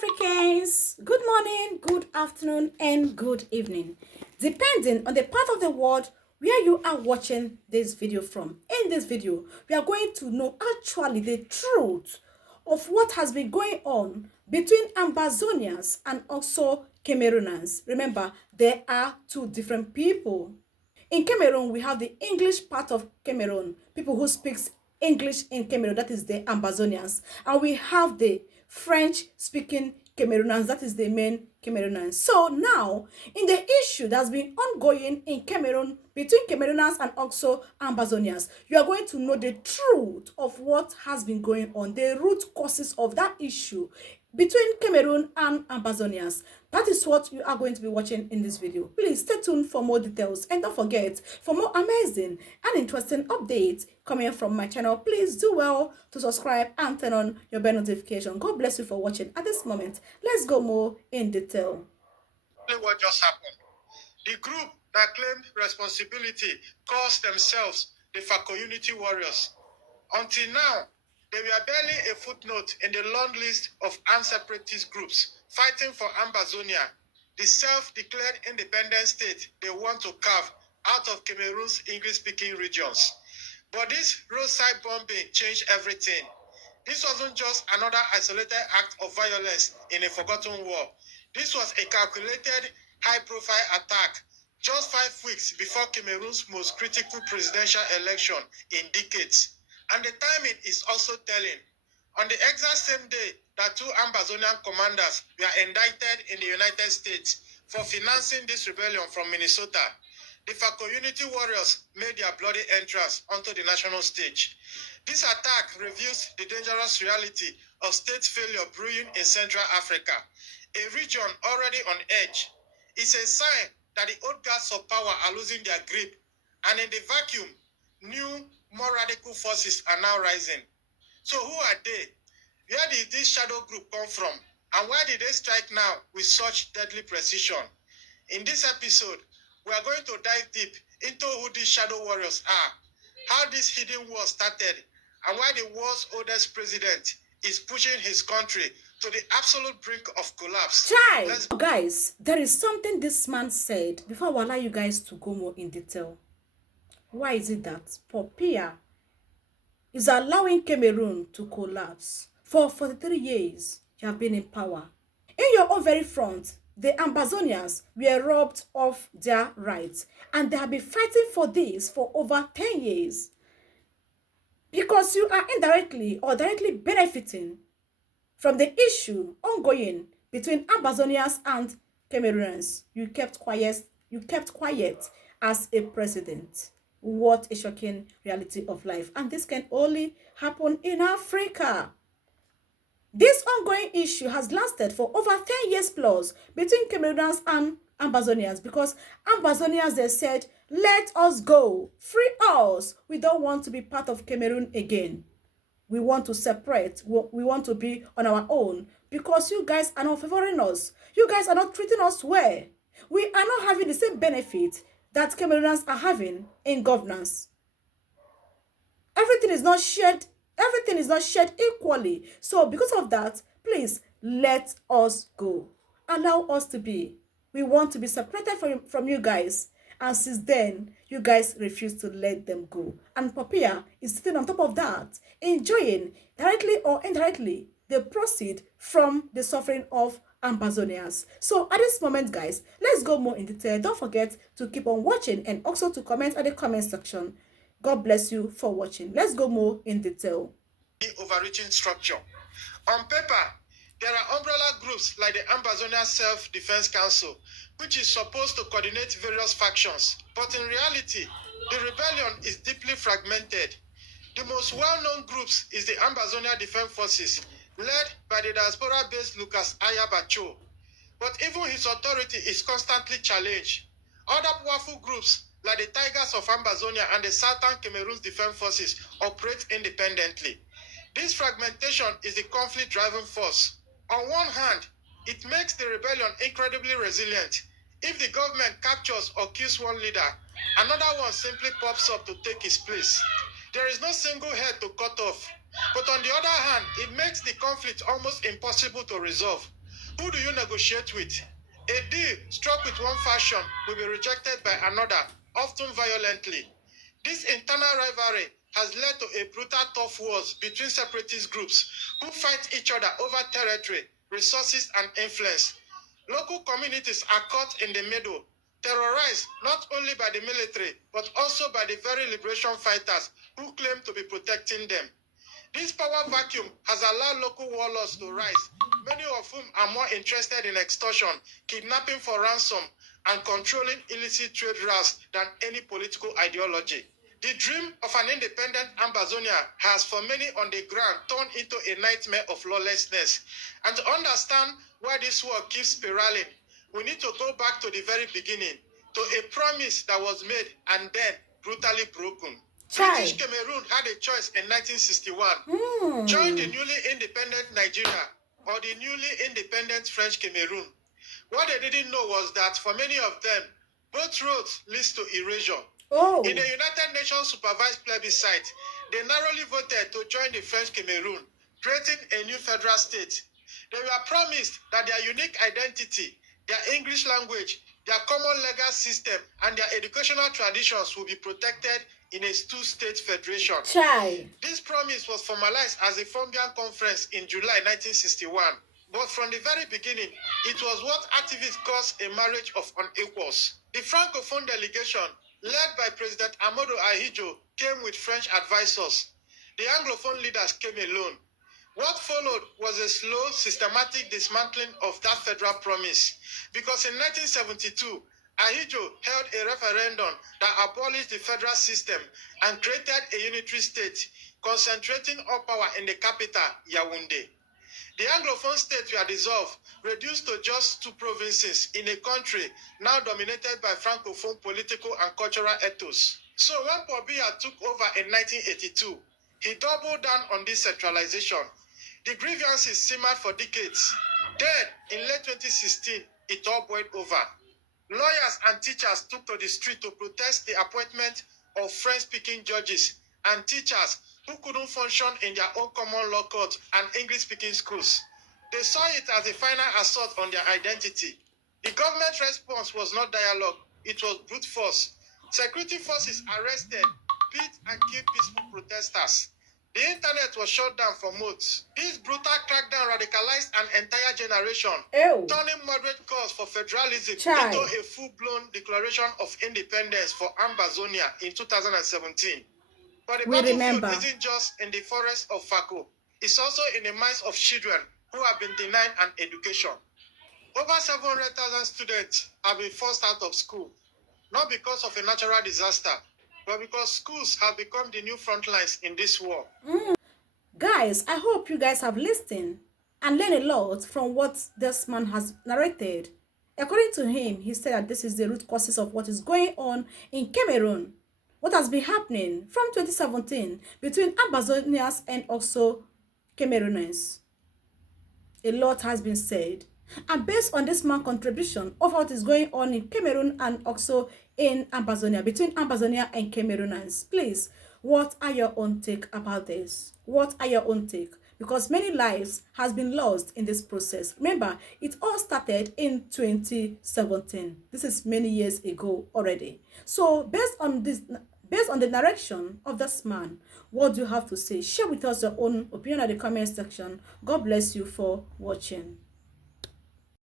Africans, good morning, good afternoon, and good evening, depending on the part of the world where you are watching this video from. In this video, we are going to know actually the truth of what has been going on between Ambazonians and also Cameroonians. Remember, there are two different people. In Cameroon, we have the English part of Cameroon, people who speaks English in Cameroon, that is the Ambazonians. And we have the French-speaking Cameroonians, that is the main Cameroonians. So now, in the issue that's been ongoing in Cameroon, between Cameroonians and also Ambazonians, you are going to know the truth of what has been going on, the root causes of that issue between Cameroon and Ambazonians. That is what you are going to be watching in this video. Please stay tuned for more details, and don't forget, for more amazing and interesting updates coming from my channel, please do well to subscribe and turn on your bell notification. God bless you for watching. At this moment, let's go more in detail. What just happened? The group that claimed responsibility calls themselves the Fako Unity Warriors. Until now, they were barely a footnote in the long list of armed separatist groups fighting for Amabazonia, the self-declared independent state they want to carve out of Cameroon's English-speaking regions. But this roadside bombing changed everything. This wasn't just another isolated act of violence in a forgotten war. This was a calculated, high-profile attack just 5 weeks before Cameroon's most critical presidential election in decades. And the timing is also telling. On the exact same day that two Ambazonian commanders were indicted in the United States for financing this rebellion from Minnesota, the Fako Unity Warriors made their bloody entrance onto the national stage. This attack reveals the dangerous reality of state failure brewing in Central Africa, a region already on edge. It's a sign that the old guards of power are losing their grip, and in the vacuum, new, more radical forces are now rising. So who are they? Where did this shadow group come from? And why did they strike now with such deadly precision? In this episode, we are going to dive deep into who these shadow warriors are, how this hidden war started, and why the world's oldest president is pushing his country to the absolute brink of collapse. Guys, there is something this man said before I allow you guys to go more in detail. Why is it that Biya is allowing Cameroon to collapse? For 43 years, you have been in power. In your own very front, the Ambazonians were robbed of their rights, and they have been fighting for this for over 10 years. Because you are indirectly or directly benefiting from the issue ongoing between Ambazonians and Cameroonians. You kept quiet as a president. What a shocking reality of life. And this can only happen in Africa. This ongoing issue has lasted for over 10 years plus between Cameroonians and Ambazonians, because Ambazonians, they said, let us go, free us. We don't want to be part of Cameroon again. We want to separate. We want to be on our own, because you guys are not favoring us. You guys are not treating us well. We are not having the same benefit that Cameroonians are having in governance. Everything is not shared. Everything is not shared equally. So because of that, please let us go. Allow us to be. We want to be separated from you guys. And since then, you guys refuse to let them go. And Biya is sitting on top of that, enjoying, directly or indirectly, the proceed from the suffering of Ambazonians. So at this moment, guys, let's go more in detail. Don't forget to keep on watching and also to comment at the comment section. God bless you for watching. Let's go more in detail. Overreaching structure. On paper, there are umbrella groups like the Amabazonia Self-Defense Council, which is supposed to coordinate various factions. But in reality, the rebellion is deeply fragmented. The most well-known groups is the Amabazonia Defense Forces, led by the diaspora-based Lucas Ayabacho. But even his authority is constantly challenged. Other powerful groups like the Tigers of Amabazonia and the Southern Cameroon's Defense Forces operate independently. This fragmentation is the conflict driving force. On one hand, it makes the rebellion incredibly resilient. If the government captures or kills one leader, another one simply pops up to take his place. There is no single head to cut off. But on the other hand, it makes the conflict almost impossible to resolve. Who do you negotiate with? A deal struck with one faction will be rejected by another, often violently. This internal rivalry has led to a brutal tough wars between separatist groups who fight each other over territory, resources, and influence. Local communities are caught in the middle, terrorized not only by the military, but also by the very liberation fighters who claim to be protecting them. This power vacuum has allowed local warlords to rise, many of whom are more interested in extortion, kidnapping for ransom, and controlling illicit trade routes than any political ideology. The dream of an independent Amabazonia has for many on the ground turned into a nightmare of lawlessness. And to understand why this war keeps spiraling, we need to go back to the very beginning, to a promise that was made and then brutally broken. British Cameroon had a choice in 1961. Join the newly independent Nigeria or the newly independent French Cameroon. What they didn't know was that for many of them, both roads lead to erasure. In a United Nations supervised plebiscite, they narrowly voted to join the French Cameroon, creating a new federal state. They were promised that their unique identity, their English language, their common legal system, and their educational traditions will be protected in a two-state federation. This promise was formalized as the Forbian Conference in July 1961. But from the very beginning, it was what activists called a marriage of unequals. The Francophone delegation, led by President Amadou Ahidjo, came with French advisors. The Anglophone leaders came alone. What followed was a slow, systematic dismantling of that federal promise. Because in 1972, Ahidjo held a referendum that abolished the federal system and created a unitary state, concentrating all power in the capital, Yaoundé. The Anglophone states were dissolved, reduced to just two provinces in a country now dominated by Francophone political and cultural ethos. So when Paul Biya took over in 1982, he doubled down on this centralization. The grievances simmered for decades. Then, in late 2016, it all boiled over. Lawyers and teachers took to the street to protest the appointment of French-speaking judges and teachers who couldn't function in their own common law courts and English-speaking schools. They saw it as a final assault on their identity. The government response was not dialogue, it was brute force. Security forces arrested, beat, and killed peaceful protesters. The internet was shut down for months. This brutal crackdown radicalized an entire generation, turning moderate calls for federalism into a full-blown declaration of independence for Amabazonia in 2017. But the battlefield isn't just in the forest of Fako. It's also in the minds of children who have been denied an education. Over 700,000 students have been forced out of school, not because of a natural disaster, but because schools have become the new front lines in this war. Guys, I hope you guys have listened and learned a lot from what this man has narrated. According to him, he said that this is the root causes of what is going on in Cameroon. What has been happening from 2017 between Ambazonians and also Camerooners. A lot has been said. And based on this man's contribution of what is going on in Cameroon and also in Amabazonia, between Amabazonia and Camerooners, please, what are your own take about this? What are your own take? Because many lives has been lost in this process. Remember, it all started in 2017. This is many years ago already. So based on the narration of this man, what do you have to say? Share with us your own opinion in the comment section. God bless you for watching.